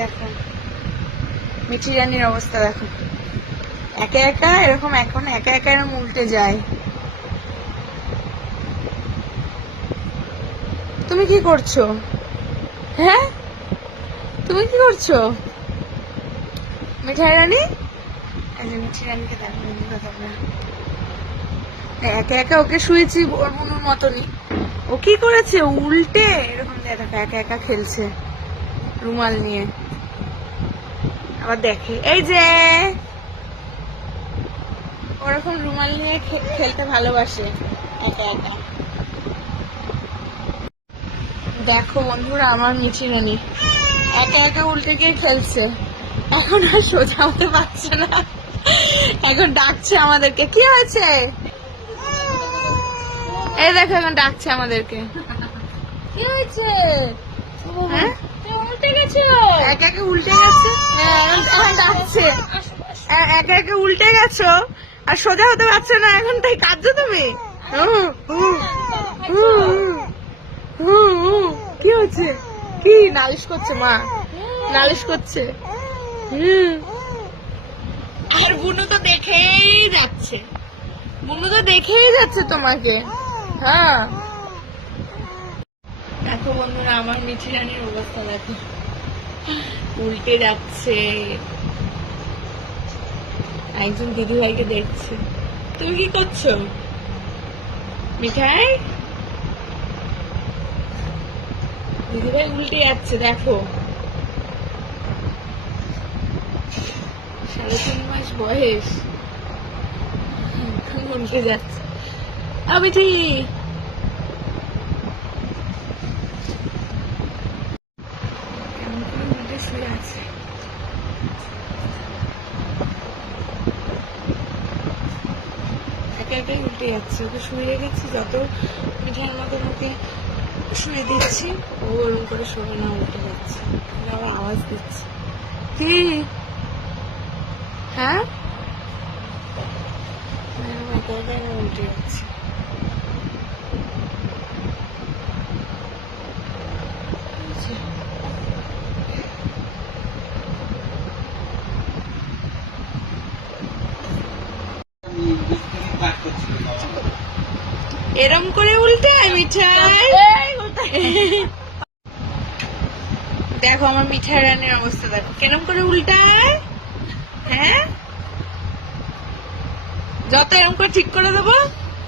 দেখো। মিঠি রানীর অবস্থা দেখো। একা একা, এরকম এখন একা একা এরকম উল্টে যায়। তুমি কি করছ? হ্যাঁ? তুমি কি করছ? মিঠাই রানী? এই যে মিঠি রানীকে একা একা ওকে শুয়েছি ওর মতনই। ও কি করেছে? উল্টে এরকম দেখো, একা একা খেলছে। রুমাল নিয়ে। আবার দেখে। এই যে! ওরকম রুমাল নিয়ে খেলতে ভালোবাসে। একা একা। দেখো বন্ধুরা আমার মিঠি রানী। একা একা উল্টে গিয়ে খেলছে। এখন আর সোজা হতে পারছে না। এখন ডাকছে আমাদেরকে। কি হয়েছে? এই দেখো এখন ডাকছে আমাদেরকে। কি হয়েছে? হ্যাঁ? উল্টে গেছো? একা একা উল্টে গেছে। হ্যাঁ, এখন ডাকছে একা একা উল্টে গেছো। আর সোজা হতে পারছ না এখন তাই কাঁদছো তুমি। কি হচ্ছে? কি নালিশ করছে মা? নালিশ করছে। আর বুনু তো দেখেই যাচ্ছে। বুনু তো দেখেই যাচ্ছে তোমাকে। হ্যাঁ। দেখো বন্ধুরা, আমার মিঠি রানীর অবস্থা দেখো। উল্টে যাচ্ছে। একজন দিদি ভাইকে দেখছে। তুমি কি করছ? মিঠাই? দিদি ভাই উল্টে যাচ্ছে, দেখো। সাড়ে তিন মাস বয়স। উল্টে যাচ্ছে। আমি ঠিক কেমন করে উল্টে শুয়ে আছে একা একাই উল্টে যাচ্ছে, ওকে শুয়ে রেখেছি যত মিঠাইয়ের মতো ওকে শুয়ে দিচ্ছি, ও ওরকম করে শোবে না, উল্টে যাচ্ছে। আবার আওয়াজ দিচ্ছে। কি? হ্যাঁ? একা একাই উল্টে যাচ্ছে। এরম করে উল্টায় মিঠাই। দেখো আমার মিঠাই রানের অবস্থা দেখো। কেরম করে উল্টায়? হ্যাঁ? যত এরম করে ঠিক করে দেবো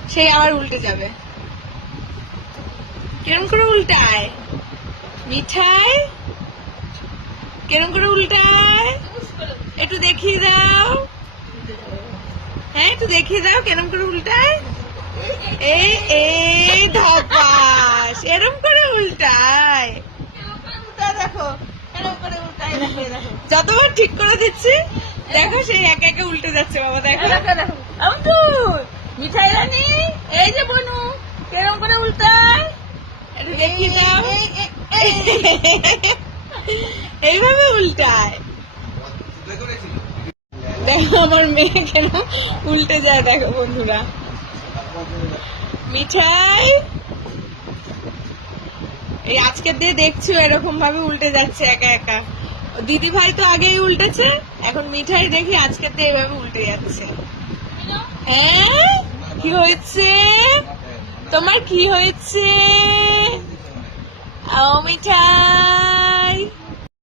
সেই আবার উল্টে যাবে। কেরম করে উল্টায়? মিঠাই? কেরম করে উল্টায়? একটু দেখিয়ে দাও। হ্যাঁ একটু দেখিয়ে দাও কেরম করে উল্টায়। এই এই ধপাস এরম করে উল্টায়। দেখো করে উল্টায় দেখো দেখো। যতবার ঠিক করে দিচ্ছি দেখো সেই একা একা উল্টে যাচ্ছে বাবা দেখো। আব্দুল মিঠাই রানী এই যে বনু কেরম করে উল্টায়। একটু দেখিয়ে দাও এইভাবে উল্টায়। দেখো আমার মেয়ে কেন উল্টে যায়, দেখো বন্ধুরা। মিঠাই! এই আজকের দিয়ে দেখছ এরকম ভাবে উল্টে যাচ্ছে একা একা। দিদি ভাই তো আগেই উল্টেছে, এখন মিঠাই দেখি আজকের দিয়ে এভাবে উল্টে যাচ্ছে। হ্যাঁ? কি হয়েছে? তোমার কি হয়েছে? ও মিঠাই!